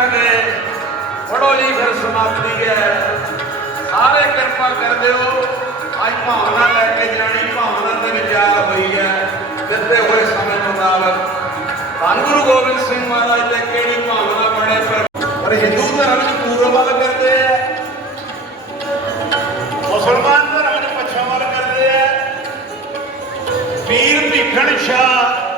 ਕਰਾਂਗੇ। ਪੜੋ ਜੀ, ਫਿਰ ਸਮਾਪਤੀ ਹੈ। ਸਾਰੇ ਕਿਰਪਾ ਕਰਦੇ ਹੋ ਅੱਜ ਭਾਵਨਾ ਲੈ ਕੇ ਜਾਣੀ ਭਾਵਨਾ ਦੇ ਵਿਚਾਰ ਹੋਈ ਹੈ, ਦਿੱਤੇ ਹੋਏ ਸਮੇਂ ਮੁਤਾਬਕ ਧੰਨ ਗੁਰੂ ਗੋਬਿੰਦ ਸਿੰਘ ਮਹਾਰਾਜ ਦੇ ਕਿਹੜੀ ਭਾਵਨਾ ਬਣੇ, ਪਰ ਪਰ ਹਿੰਦੂ ਧਰਮ ਨੂੰ ਪੂਰਬ ਵੱਲ ਕਰਦੇ ਹੈ ਮੁਸਲਮਾਨ ਧਰਮ ਨੂੰ ਪੱਛਮ ਵੱਲ ਕਰਦੇ ਹੈ ਪੀਰ ਭੀਖਣ ਸ਼ਾਹ